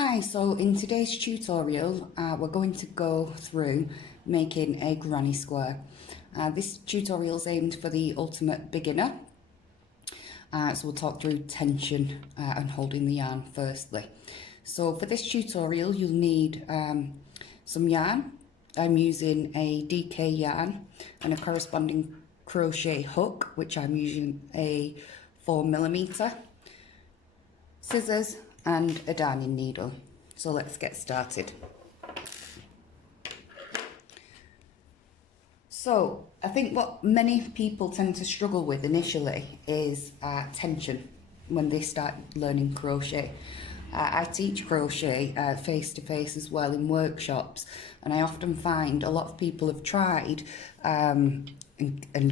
Hi, so in today's tutorial we're going to go through making a granny square. This tutorial is aimed for the ultimate beginner, so we'll talk through tension and holding the yarn firstly. So for this tutorial you'll need some yarn. I'm using a DK yarn and a corresponding crochet hook, which I'm using a 4mm, scissors and a darning needle. So let's get started. So I think what many people tend to struggle with initially is tension when they start learning crochet. I teach crochet face to face as well in workshops, and I often find a lot of people have tried and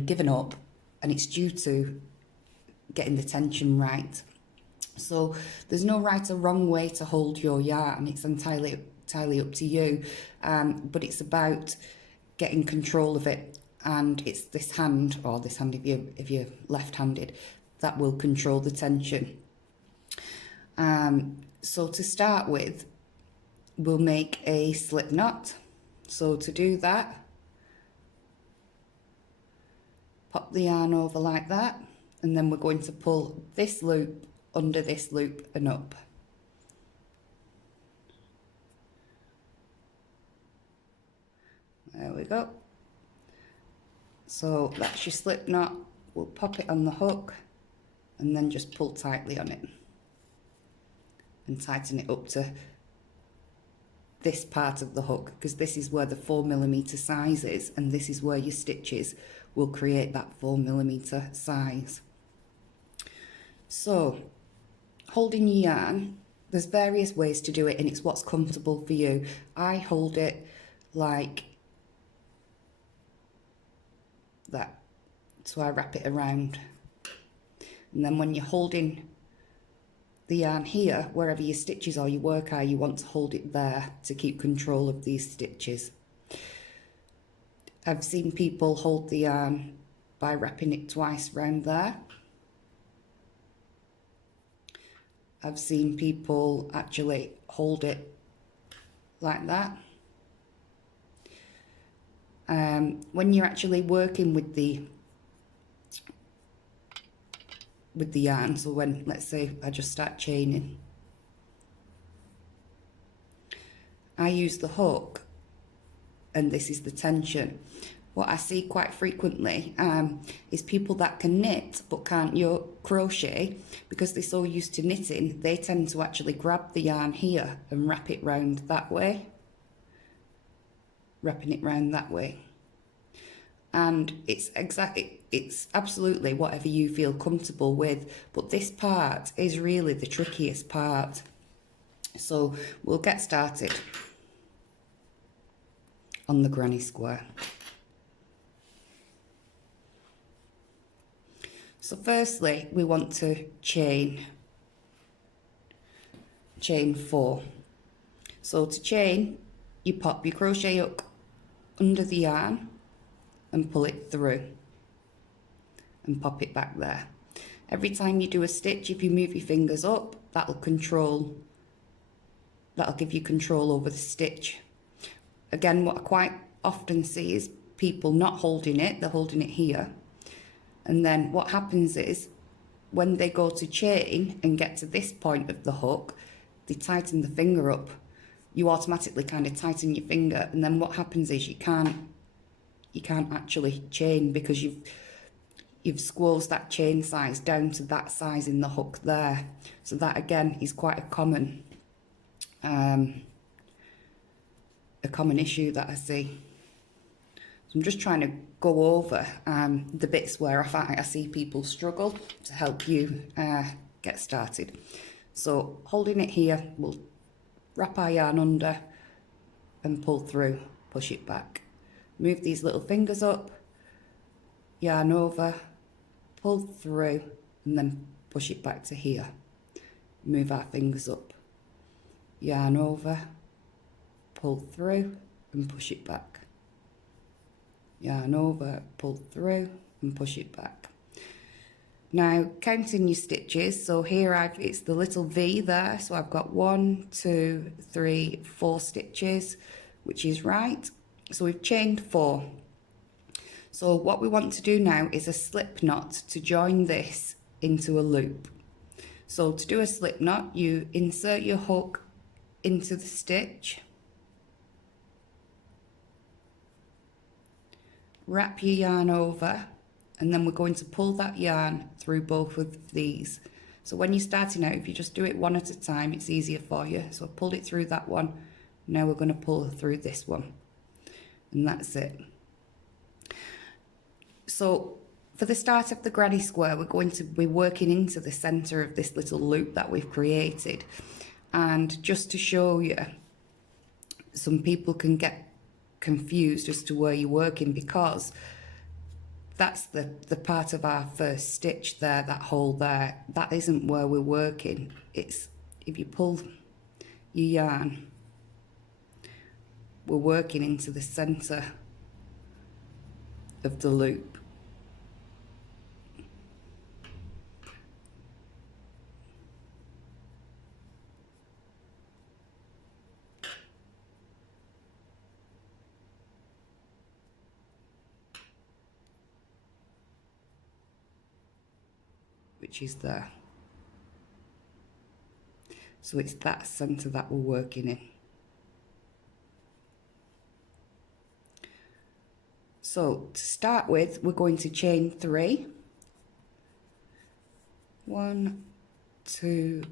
given up, and it's due to getting the tension right. So there's no right or wrong way to hold your yarn. It's entirely up to you, but it's about getting control of it, and it's this hand, or this hand if you're left-handed, that will control the tension. So to start with, we'll make a slip knot. So to do that, pop the yarn over like that, and then we're going to pull this loop under this loop and up. There we go. So that's your slip knot. We'll pop it on the hook and then just pull tightly on it and tighten it up to this part of the hook, because this is where the 4mm size is, and this is where your stitches will create that 4mm size. So holding your yarn, there's various ways to do it, and it's what's comfortable for you. I hold it like that, so I wrap it around, and then when you're holding the yarn here, wherever your stitches or your work are, you want to hold it there to keep control of these stitches. I've seen people hold the yarn by wrapping it twice round there. I've seen people actually hold it like that. When you're actually working with the yarn, so when, let's say I just start chaining, I use the hook and this is the tension. What I see quite frequently is people that can knit but can't crochet, because they're so used to knitting, they tend to actually grab the yarn here and wrap it round that way, wrapping it round that way. And it's absolutely whatever you feel comfortable with, but this part is really the trickiest part. So we'll get started on the granny square. So firstly, we want to chain 4. So to chain, you pop your crochet hook under the yarn and pull it through and pop it back there. Every time you do a stitch, if you move your fingers up, that'll give you control over the stitch. Again, what I quite often see is people not holding it, they're holding it here. And then what happens is, when they go to chain and get to this point of the hook, they tighten the finger up. You automatically kind of tighten your finger, and then what happens is you can't actually chain, because you've squeezed that chain size down to that size in the hook there. So that again is quite a common issue that I see. So I'm just trying to go over the bits where I see people struggle to help you get started. So holding it here, we'll wrap our yarn under and pull through, push it back. Move these little fingers up, yarn over, pull through, and then push it back to here. Move our fingers up, yarn over, pull through, and push it back. Yarn over, pull through, and push it back. Now counting your stitches, so here it's the little V there, so I've got 1, 2, 3, 4 stitches, which is right. So we've chained 4. So what we want to do now is a slip knot to join this into a loop. So to do a slip knot, you insert your hook into the stitch, wrap your yarn over, and then we're going to pull that yarn through both of these. So when you're starting out, if you just do it one at a time, it's easier for you. So I pulled it through that one, now we're going to pull through this one, and that's it. So for the start of the granny square, we're going to be working into the centre of this little loop that we've created. And just to show you, some people can get confused as to where you're working, because that's the part of our first stitch there, that hole there, that isn't where we're working. It's, if you pull your yarn, we're working into the centre of the loop. Which is there. So it's that centre that we're working in. So to start with, we're going to chain 3. 1, 2,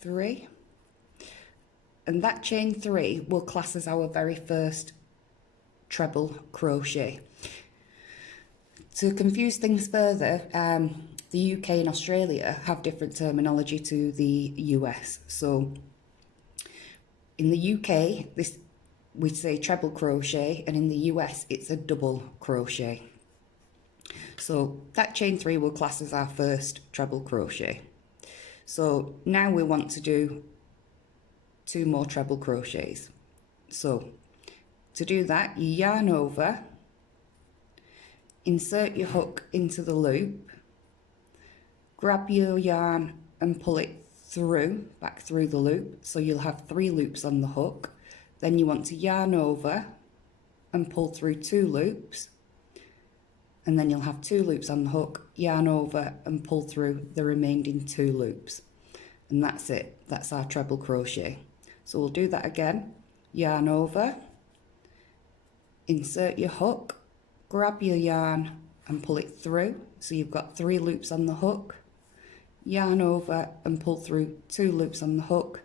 3. And that chain 3 will class as our very first treble crochet. To confuse things further, the UK and Australia have different terminology to the US. So in the UK, we say treble crochet, and in the US, it's a double crochet. So that chain 3 will class as our first treble crochet. So now we want to do 2 more treble crochets. So to do that, you yarn over, insert your hook into the loop, grab your yarn and pull it through, back through the loop, so you'll have 3 loops on the hook. Then you want to yarn over and pull through 2 loops, and then you'll have 2 loops on the hook, yarn over and pull through the remaining 2 loops. And that's it, that's our treble crochet. So we'll do that again, yarn over, insert your hook, grab your yarn and pull it through, so you've got 3 loops on the hook, yarn over and pull through 2 loops on the hook,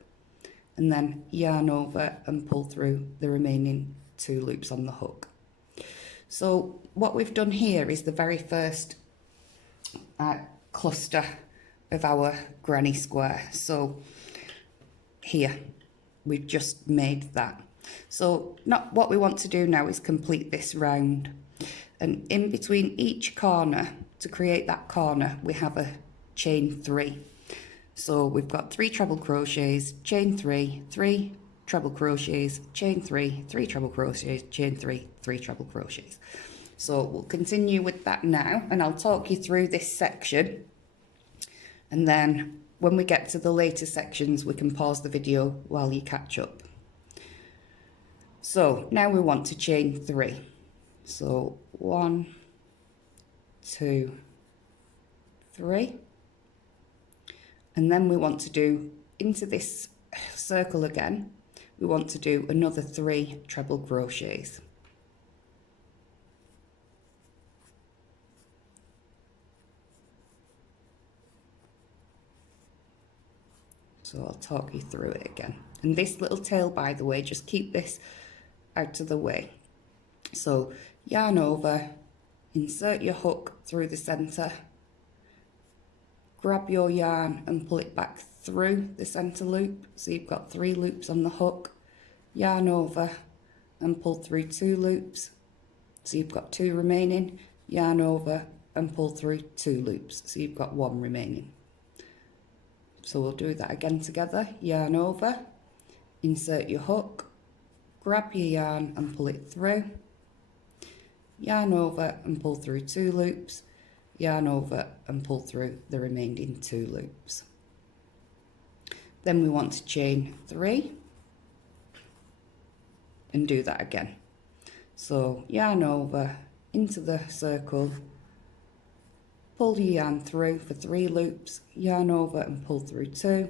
and then yarn over and pull through the remaining 2 loops on the hook. So what we've done here is the very first cluster of our granny square. So here we've just made that. So what we want to do now is complete this round, and in between each corner, to create that corner, we have a chain 3. So we've got 3 treble crochets, chain 3, 3 treble crochets, chain 3, 3 treble crochets, chain 3, 3 treble crochets. So we'll continue with that now, and I'll talk you through this section, and then when we get to the later sections we can pause the video while you catch up. So now we want to chain 3. So 1, 2, 3. And then we want to do, into this circle again, we want to do another 3 treble crochets. So I'll talk you through it again. And this little tail, by the way, just keep this out of the way. So yarn over, insert your hook through the centre, grab your yarn and pull it back through the centre loop, so you've got 3 loops on the hook, yarn over and pull through 2 loops, so you've got 2 remaining, yarn over and pull through 2 loops, so you've got 1 remaining. So we'll do that again together, yarn over, insert your hook, grab your yarn and pull it through, yarn over and pull through 2 loops, yarn over and pull through the remaining 2 loops. Then we want to chain 3 and do that again. So yarn over into the circle, pull your yarn through for 3 loops, yarn over and pull through 2,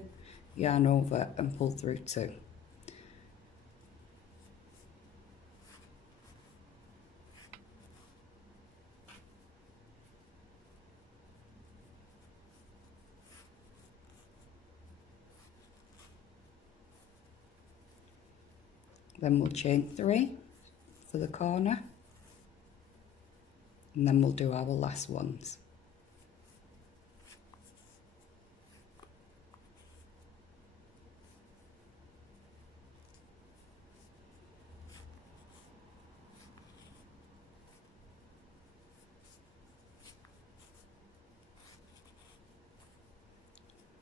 yarn over and pull through 2. Then we'll chain 3 for the corner, and then we'll do our last ones.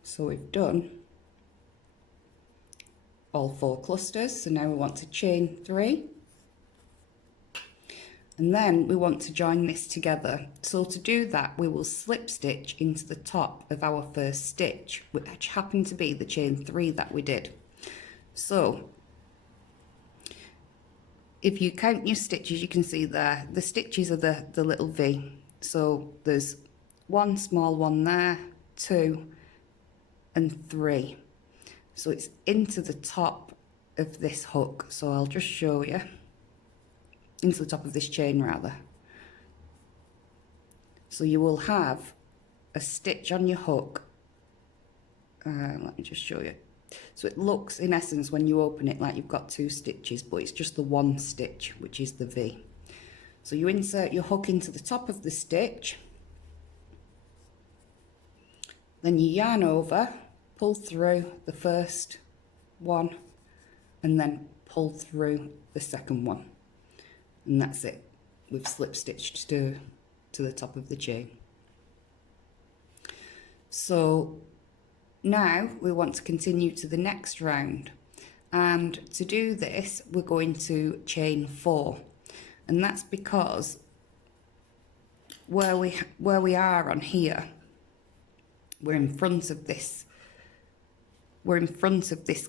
So we've done all 4 clusters, so now we want to chain 3, and then we want to join this together. So to do that, we will slip stitch into the top of our first stitch, which happened to be the chain 3 that we did. So if you count your stitches, you can see there the stitches are the little V. So there's 1 small one there, 2 and 3. So it's into the top of this hook. So I'll just show you. Into the top of this chain rather. So you will have a stitch on your hook. Let me just show you. So it looks in essence when you open it like you've got 2 stitches, but it's just the 1 stitch, which is the V. So you insert your hook into the top of the stitch. Then you yarn over, pull through the first one, and then pull through the second one, and that's it. We've slip stitched to the top of the chain. So now we want to continue to the next round, and to do this we're going to chain 4, and that's because where we are on here, we're in front of this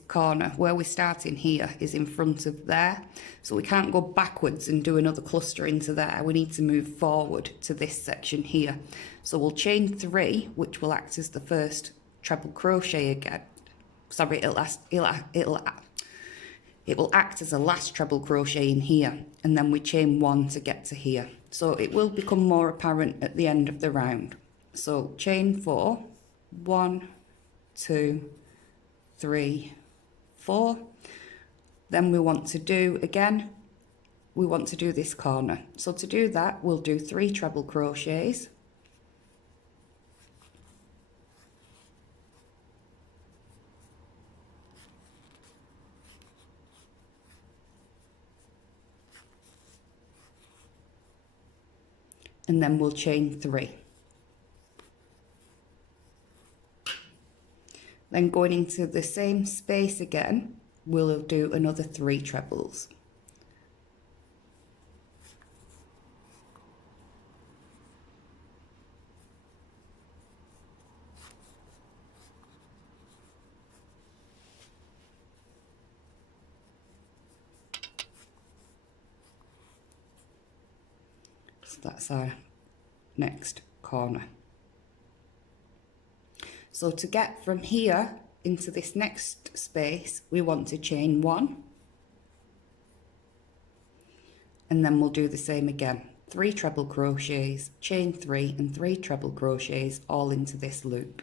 corner. Where we're starting here is in front of there, so we can't go backwards and do another cluster into there. We need to move forward to this section here. So we'll chain 3, which will act as the first treble crochet again. Sorry, it will act as a last treble crochet in here, and then we chain 1 to get to here. So it will become more apparent at the end of the round. So chain 4, 1, 2, 3, 4. Then we want to do again, we want to do this corner. So to do that, we'll do 3 treble crochets, and then we'll chain 3. Then going into the same space again, we'll do another 3 trebles. So that's our next corner. So to get from here into this next space, we want to chain 1, and then we'll do the same again. 3 treble crochets, chain 3 and 3 treble crochets all into this loop.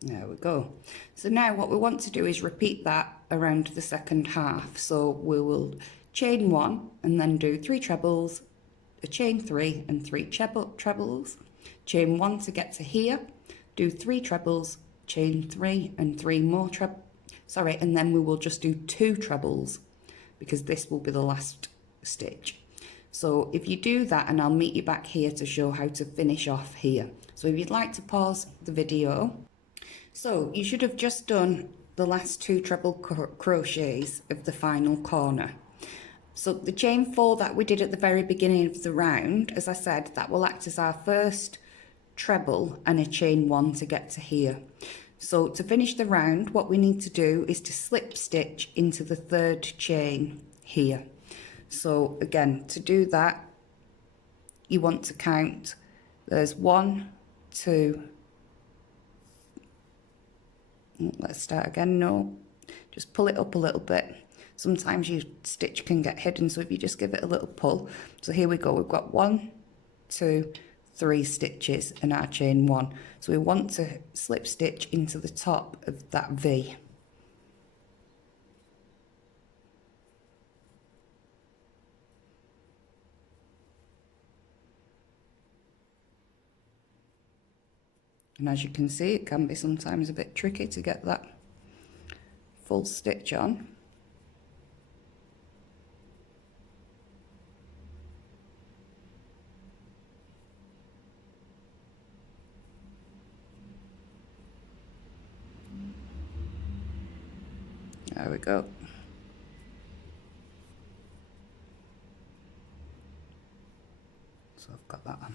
There we go. So now what we want to do is repeat that around the second half. So we will chain 1 and then do 3 trebles, a chain 3 and 3 trebles, chain 1 to get to here, do 3 trebles, chain 3 and 3 more and then we will just do 2 trebles because this will be the last stitch. So if you do that, and I'll meet you back here to show how to finish off here. So if you'd like to pause the video. So you should have just done the last 2 treble crochets of the final corner. So the chain 4 that we did at the very beginning of the round, as I said, that will act as our first treble and a chain 1 to get to here. So to finish the round, what we need to do is to slip stitch into the 3rd chain here. So again, to do that, you want to count, there's 1, 2, let's start again, no, just pull it up a little bit. Sometimes your stitch can get hidden, so if you just give it a little pull. So here we go, we've got 1, 2, 3 stitches in our chain 1. So we want to slip stitch into the top of that V. And as you can see, it can be sometimes a bit tricky to get that full stitch on. There we go. So I've got that on.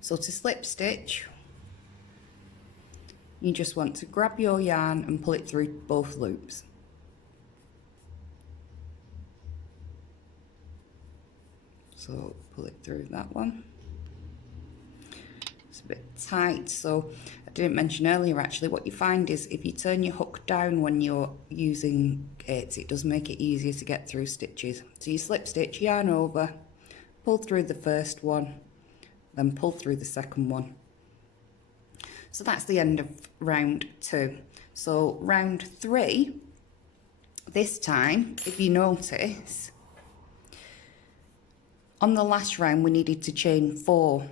So to slip stitch, you just want to grab your yarn and pull it through both loops. So pull it through that one. It's a bit tight, so I didn't mention earlier actually, what you find is if you turn your hook down when you're using it, it does make it easier to get through stitches. So you slip stitch, yarn over, pull through the first one, then pull through the second one. So that's the end of round 2. So round 3, this time, if you notice, on the last round we needed to chain 4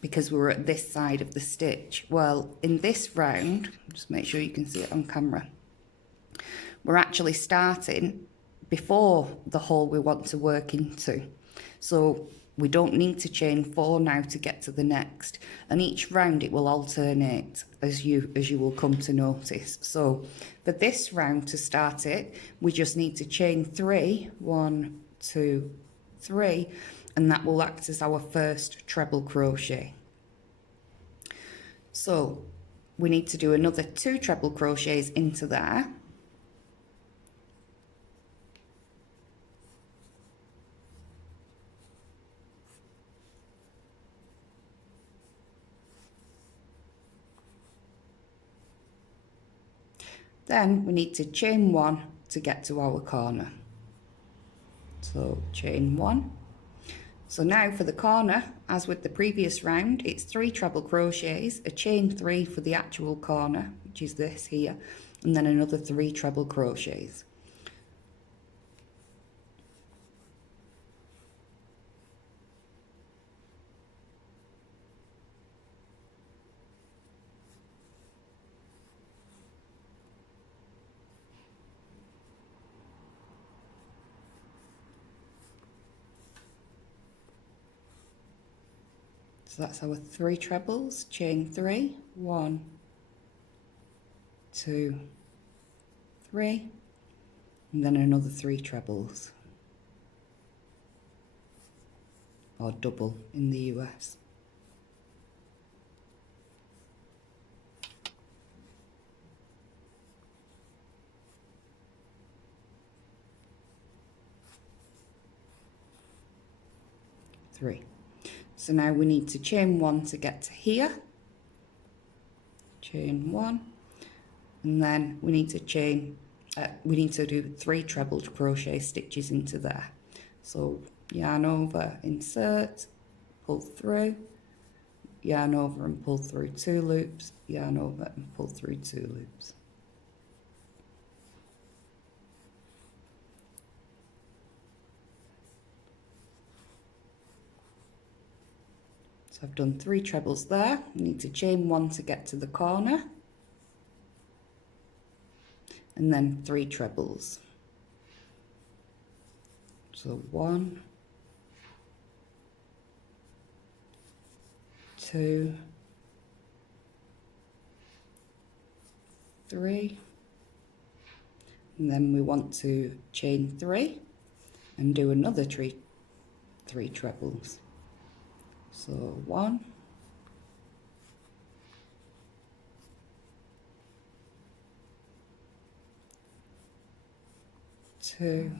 because we were at this side of the stitch. Well, in this round, just make sure you can see it on camera, we're actually starting before the hole we want to work into. So we don't need to chain 4 now to get to the next, and each round it will alternate as you will come to notice. So for this round to start it, we just need to chain 3, 1, 2, 3, and that will act as our first treble crochet. So we need to do another 2 treble crochets into there. Then we need to chain 1 to get to our corner. So chain 1. So now for the corner, as with the previous round, it's 3 treble crochets, a chain 3 for the actual corner, which is this here, and then another 3 treble crochets. So that's our 3 trebles, chain 3, 1, 2, 3, and then another 3 trebles, or double in the US. Three. So now we need to chain 1 to get to here, chain 1, and then we need to do 3 treble crochet stitches into there. So yarn over, insert, pull through, yarn over and pull through 2 loops, yarn over and pull through 2 loops. So I've done 3 trebles there. You need to chain 1 to get to the corner, and then 3 trebles. So 1, 2, 3, and then we want to chain 3 and do another 3 trebles. So 1, 2,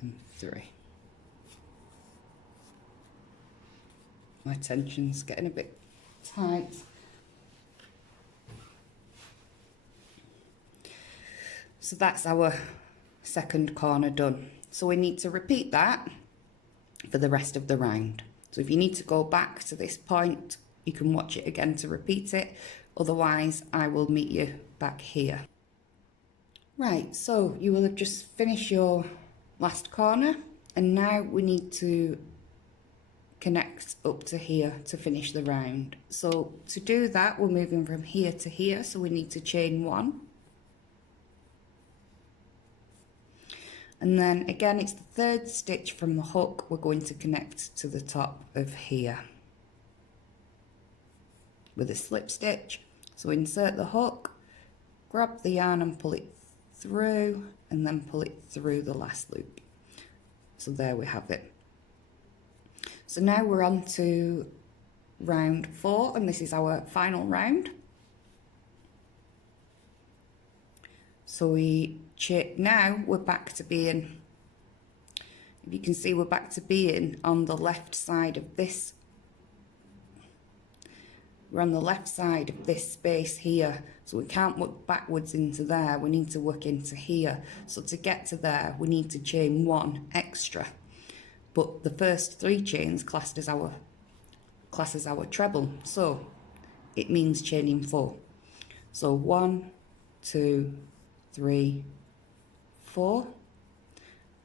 and 3. My tension's getting a bit tight. So that's our second corner done. So we need to repeat that for the rest of the round. So if you need to go back to this point, you can watch it again to repeat it. Otherwise, I will meet you back here. Right, so you will have just finished your last corner, and now we need to connect up to here to finish the round. So to do that, we're moving from here to here, so we need to chain 1. And then again, it's the 3rd stitch from the hook, we're going to connect to the top of here with a slip stitch. So insert the hook, grab the yarn and pull it through, and then pull it through the last loop. So there we have it. So now we're on to round 4, and this is our final round. So now we're back to being, if you can see, we're back to being on the left side of this. We're on the left side of this space here, so we can't work backwards into there, we need to work into here. So to get to there, we need to chain 1 extra. But the first 3 chains class as our treble, so it means chaining 4. So 1, 2, 3, 4.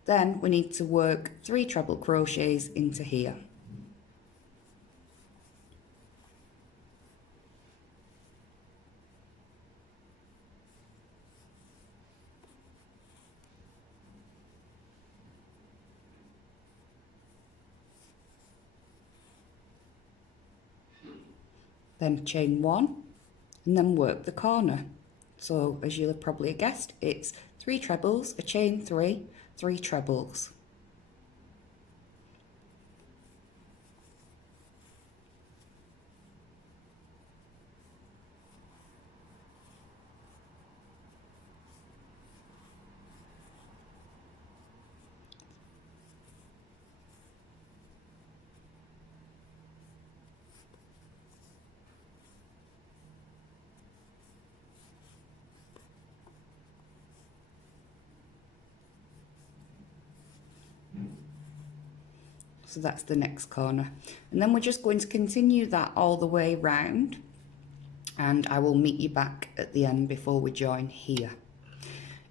Then we need to work 3 treble crochets into here. Then chain 1 and then work the corner. So as you'll have probably guessed, it's 3 trebles, a chain 3, 3 trebles. So that's the next corner, and then we're just going to continue that all the way round, and I will meet you back at the end before we join here.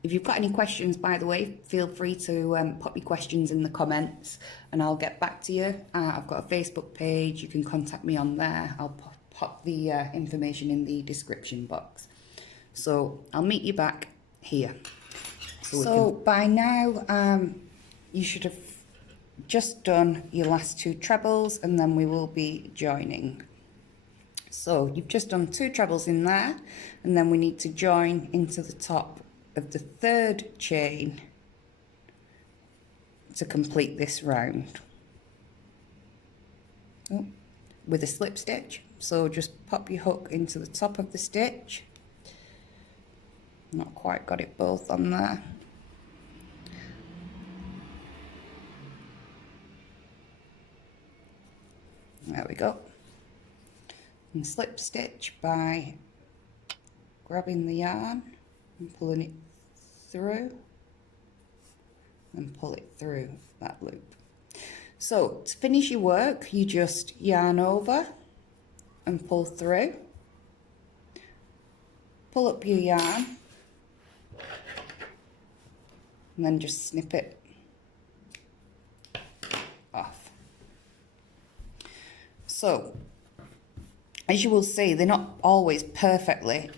If you've got any questions, by the way, feel free to pop your questions in the comments and I'll get back to you. I've got a Facebook page, you can contact me on there. I'll pop the information in the description box. So I'll meet you back here. So by now you should have just done your last 2 trebles, and then we will be joining. So you've just done 2 trebles in there, and then we need to join into the top of the 3rd chain to complete this round. With a slip stitch. So just pop your hook into the top of the stitch. Not quite got it both on there. There we go. And slip stitch by grabbing the yarn and pulling it through. and pull it through that loop. So to finish your work, you just yarn over and pull through. Pull up your yarn and then just snip it off. So as you will see, they're not always perfectly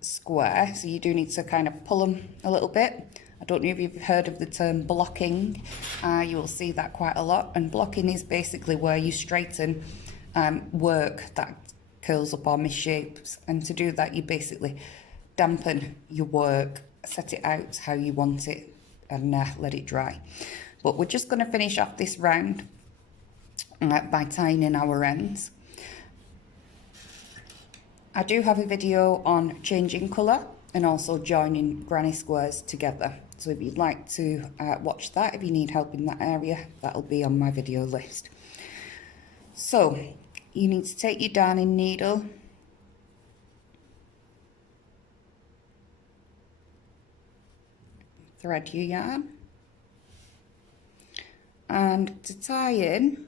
square, so you do need to kind of pull them a little bit. I don't know if you've heard of the term blocking. You will see that quite a lot, and blocking is basically where you straighten work that curls up or misshapes, and to do that you basically dampen your work, set it out how you want it, and let it dry. But we're just going to finish off this round by tying in our ends. I do have a video on changing colour and also joining granny squares together. So if you'd like to watch that, if you need help in that area, that'll be on my video list. So you need to take your darning needle, thread your yarn, and to tie in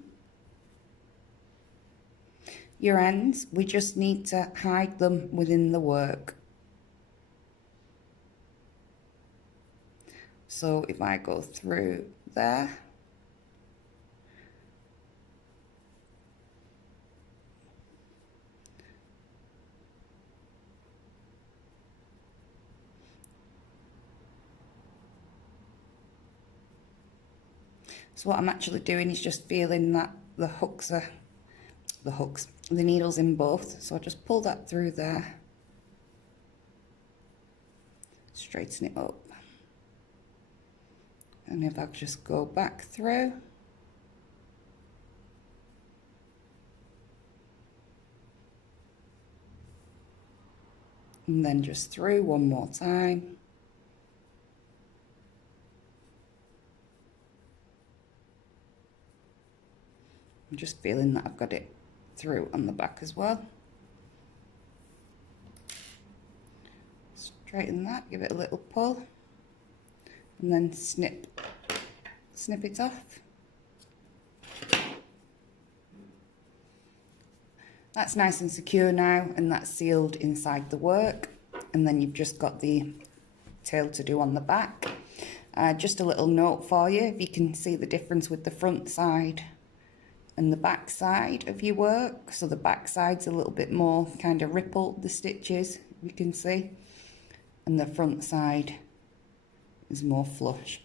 your ends, we just need to hide them within the work. So if I go through there, so what I'm actually doing is just feeling that the needles in both. So I just pull that through there, straighten it up, and if I just go back through, and then just through one more time. I'm just feeling that I've got it through on the back as well. Straighten that, give it a little pull, and then snip it off. That's nice and secure now, and that's sealed inside the work, and then you've just got the tail to do on the back. Just a little note for you, if you can see the difference with the front side and the back side of your work. So the back side's a little bit more kind of rippled, the stitches, you can see, and the front side is more flush.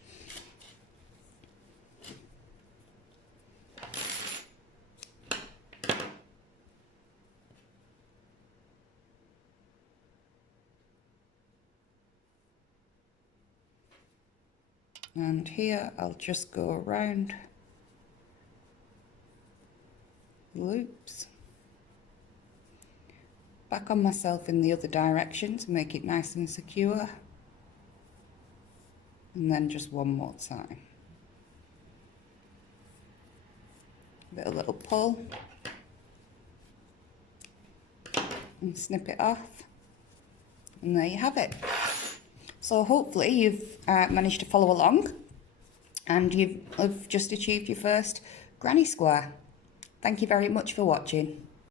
And here I'll just go around loops, back on myself in the other direction to make it nice and secure, and then just one more time. Give it a little pull and snip it off, and there you have it. So hopefully you've managed to follow along, and you've just achieved your first granny square. Thank you very much for watching.